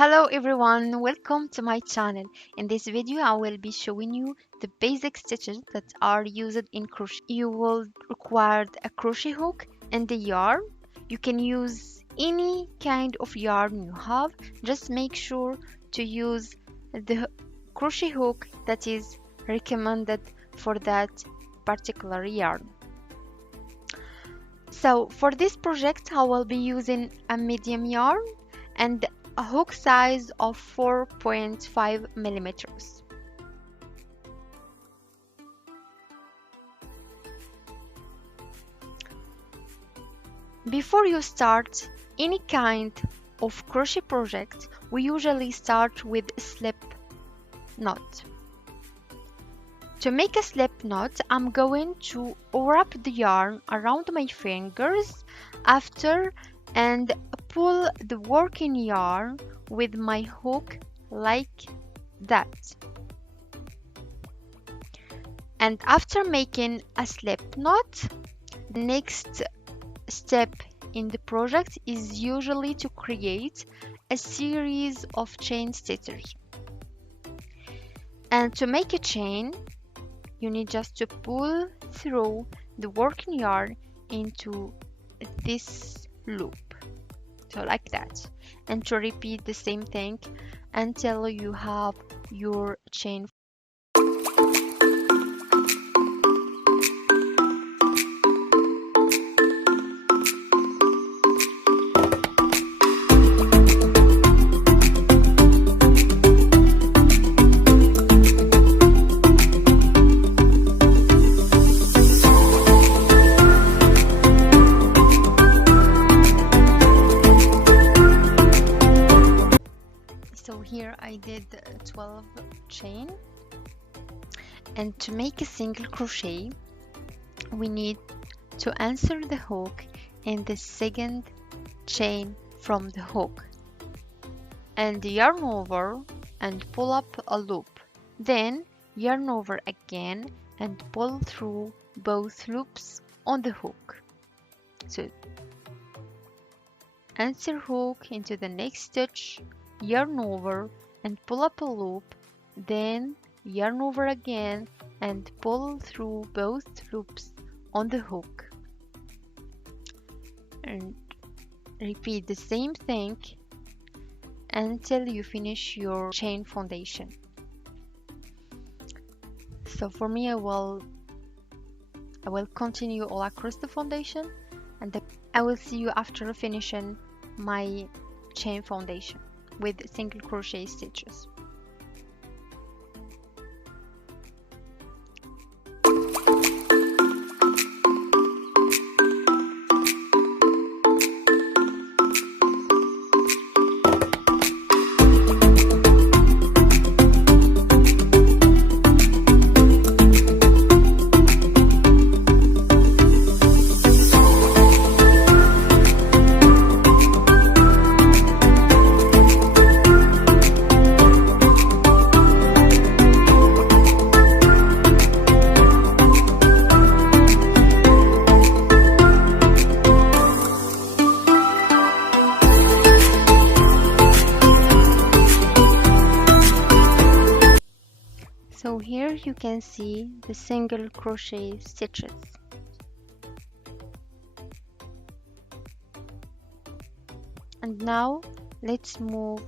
Hello everyone, welcome to my channel. In this video I will be showing you the basic stitches that are used in crochet. You will require a crochet hook and the yarn. You can use any kind of yarn you have. Just make sure to use the crochet hook that is recommended for that particular yarn. So for this project I will be using a medium yarn and a hook size of 4.5 millimeters. Before you start any kind of crochet project, we usually start with a slip knot. To make a slip knot, I'm going to wrap the yarn around my fingers and pull the working yarn with my hook like that. And after making a slip knot, the next step in the project is usually to create a series of chain stitches. And to make a chain, you need just to pull through the working yarn into this loop, so like that, and to repeat the same thing until you have your chain. So here I did 12 chain, and to make a single crochet we need to insert the hook in the second chain from the hook and yarn over and pull up a loop, then yarn over again and pull through both loops on the hook. So insert hook into the next stitch, yarn over and pull up a loop, then yarn over again and pull through both loops on the hook, and repeat the same thing until you finish your chain foundation. So for me, I will continue all across the foundation, and I will see you after finishing my chain foundation with single crochet stitches. So here you can see the single crochet stitches. And now let's move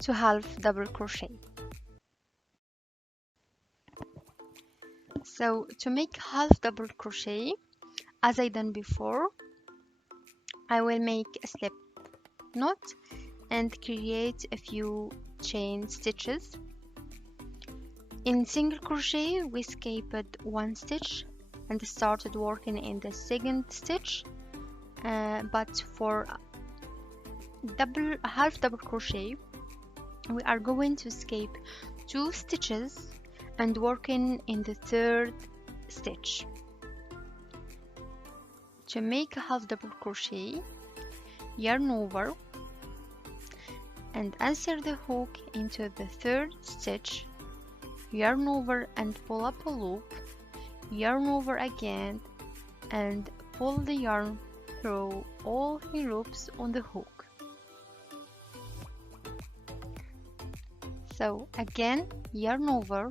to half double crochet. So to make half double crochet, as I done before, I will make a slip knot and create a few chain stitches. In single crochet we skipped one stitch and started working in the second stitch, but for half double crochet we are going to skip 2 stitches and working in the third stitch. To make a half double crochet, yarn over and insert the hook into the third stitch, yarn over and pull up a loop, yarn over again and pull the yarn through all 3 loops on the hook. So again, yarn over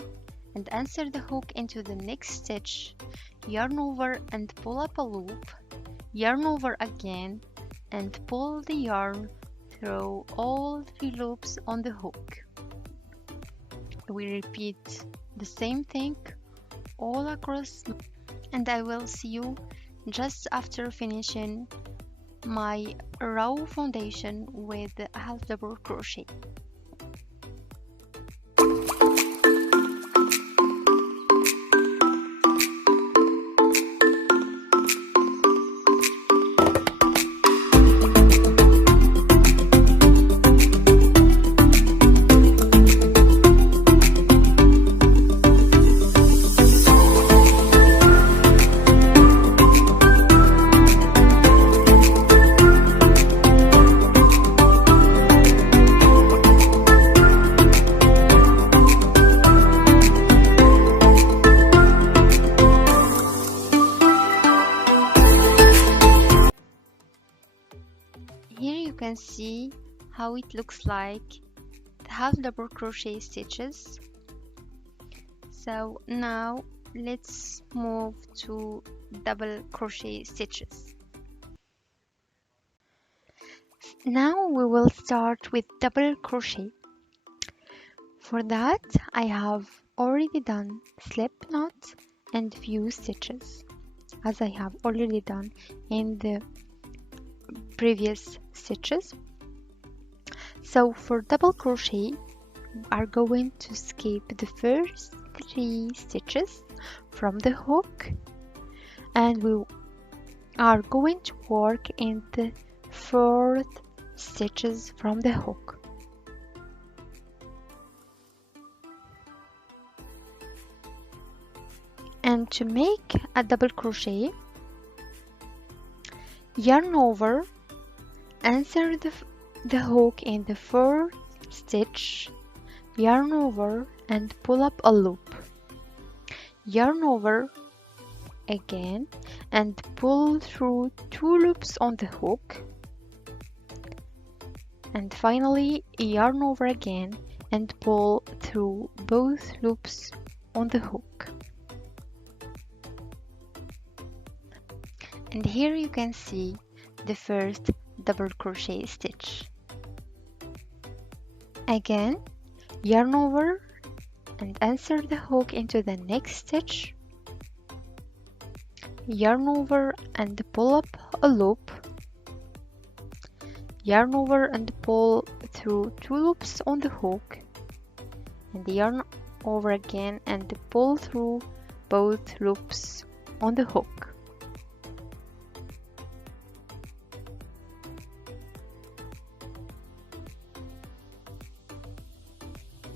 and insert the hook into the next stitch, yarn over and pull up a loop, yarn over again and pull the yarn through all 3 loops on the hook. We repeat the same thing all across, and I will see you just after finishing my row foundation with half double crochet. Here you can see how it looks like the half double crochet stitches. So now let's move to double crochet stitches. Now we will start with double crochet. For that I have already done slip knot and few stitches, as I have already done in the previous stitches. So for double crochet we are going to skip the first 3 stitches from the hook, and we are going to work in the 4th stitches from the hook. And to make a double crochet, yarn over, insert the hook in the 4th stitch, yarn over and pull up a loop, yarn over again and pull through 2 loops on the hook, and finally yarn over again and pull through both loops on the hook. And here you can see the first double crochet stitch. Again, yarn over and insert the hook into the next stitch, yarn over and pull up a loop, yarn over and pull through 2 loops on the hook, and yarn over again and pull through both loops on the hook.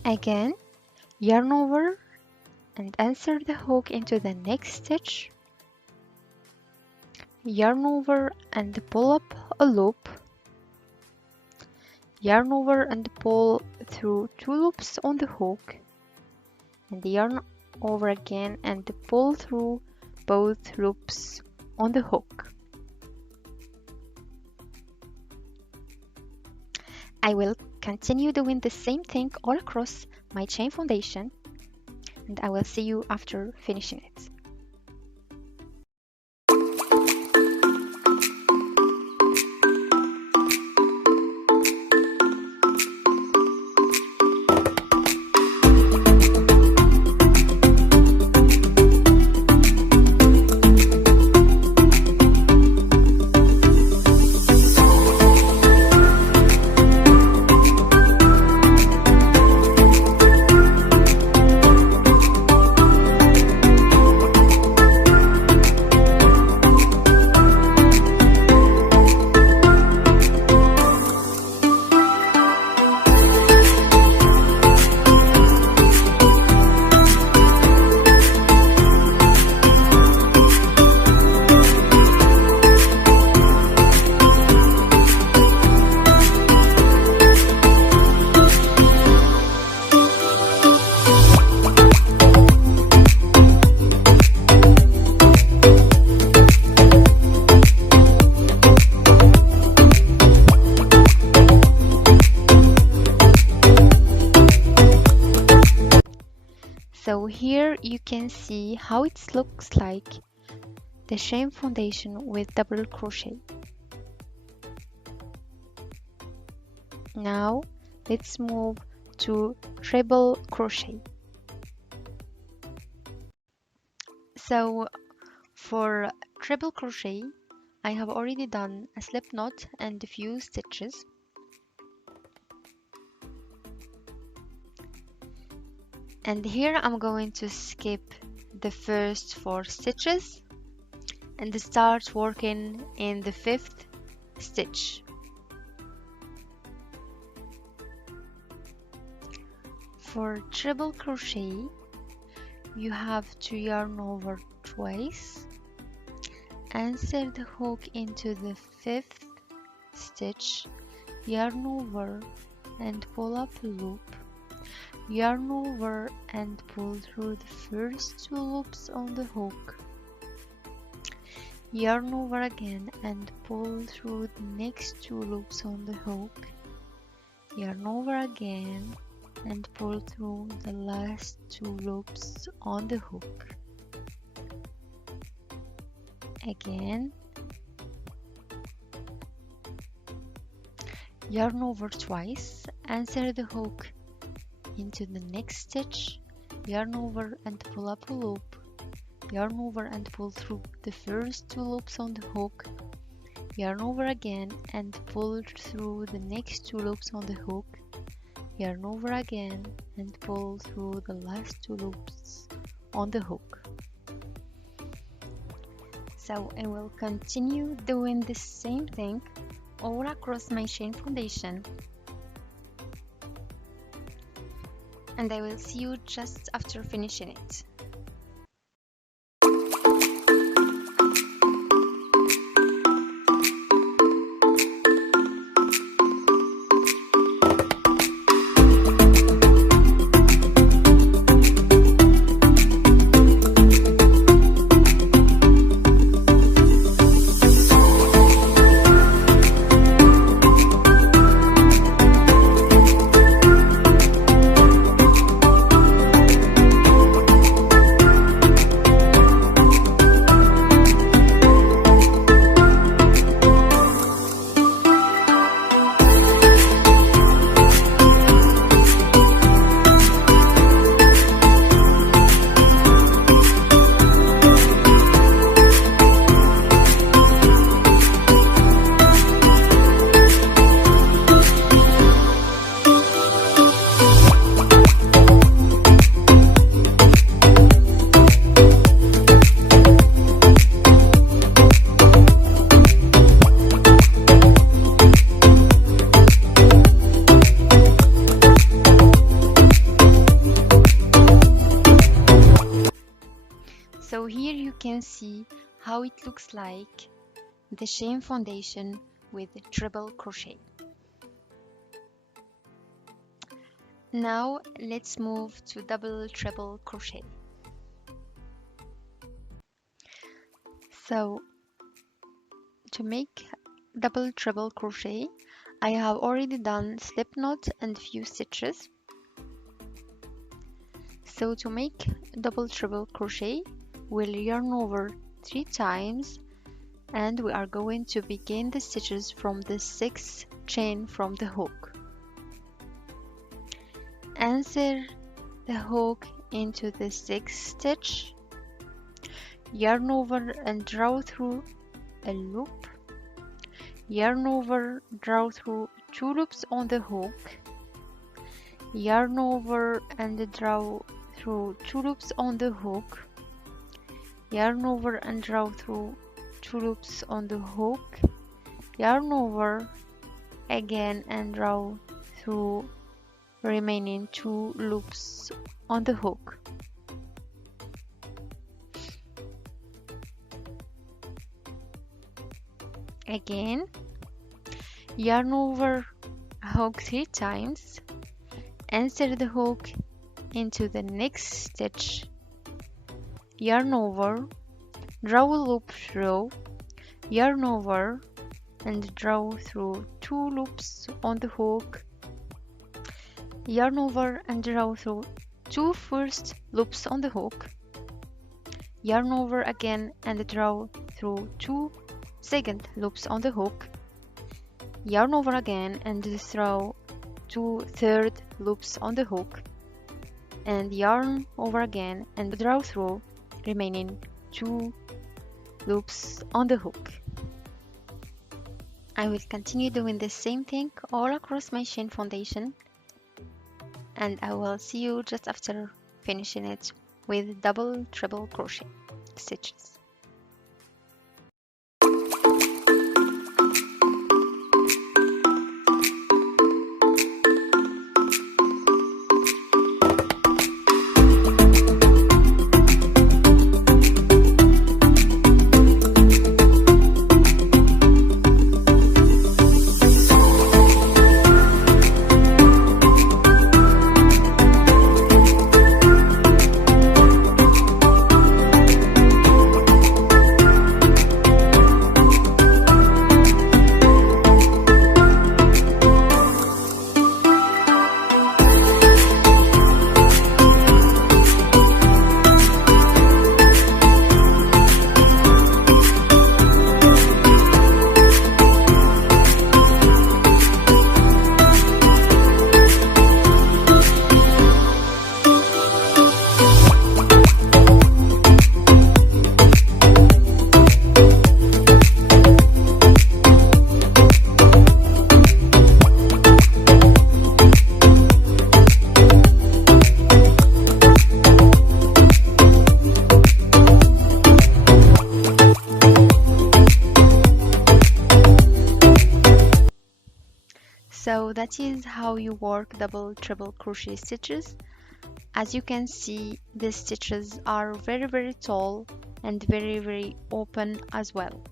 Again, yarn over and insert the hook into the next stitch, yarn over and pull up a loop, yarn over and pull through 2 loops on the hook, and yarn over again and pull through both loops on the hook. I will continue doing the same thing all across my chain foundation, and I will see you after finishing it. So here you can see how it looks like the chain foundation with double crochet. Now let's move to treble crochet. So for treble crochet, I have already done a slip knot and a few stitches. And here I'm going to skip the first 4 stitches and start working in the 5th stitch. For treble crochet, you have to yarn over twice, insert the hook into the 5th stitch, yarn over and pull up a loop, yarn over and pull through the first 2 loops on the hook, yarn over again and pull through the next 2 loops on the hook, yarn over again and pull through the last 2 loops on the hook. Again, yarn over twice, insert the hook into the next stitch, yarn over and pull up a loop, yarn over and pull through the first 2 loops on the hook, yarn over again and pull through the next 2 loops on the hook, yarn over again and pull through the last 2 loops on the hook. So I will continue doing the same thing all across my chain foundation, and I will see you just after finishing it. So here you can see how it looks like the chain foundation with treble crochet. Now let's move to double treble crochet. So to make double treble crochet, I have already done slip knot and few stitches. So to make double treble crochet, we'll yarn over 3 times and we are going to begin the stitches from the 6th chain from the hook. Insert the hook into the 6th stitch, yarn over and draw through a loop, yarn over, draw through 2 loops on the hook, yarn over and draw through 2 loops on the hook, yarn over and draw through 2 loops on the hook, yarn over again and draw through remaining 2 loops on the hook. Again, yarn over hook 3 times, insert the hook into the next stitch, yarn over, draw a loop through, yarn over and draw through 2 loops on the hook, yarn over and draw through 2 first loops on the hook, yarn over again and draw through 2 second loops on the hook, yarn over again and throw 2 third loops on the hook, and yarn over again and draw through remaining 2 loops on the hook. I will continue doing the same thing all across my chain foundation, and I will see you just after finishing it with double treble crochet stitches. So that is how you work double treble crochet stitches. As you can see, the stitches are very tall and very open as well.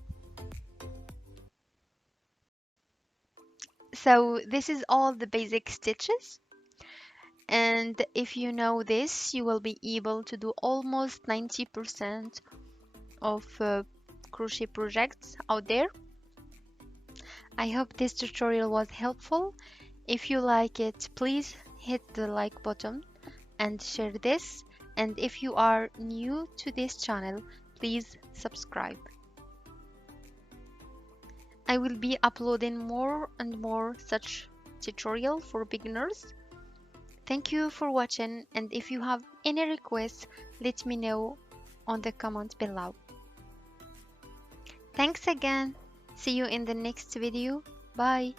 So this is all the basic stitches, and if you know this, you will be able to do almost 90% of crochet projects out there. I hope this tutorial was helpful. If you like it, please hit the like button and share this. And if you are new to this channel, please subscribe. I will be uploading more and more such tutorials for beginners. Thank you for watching, and if you have any requests, let me know on the comment below. Thanks again. See you in the next video. Bye.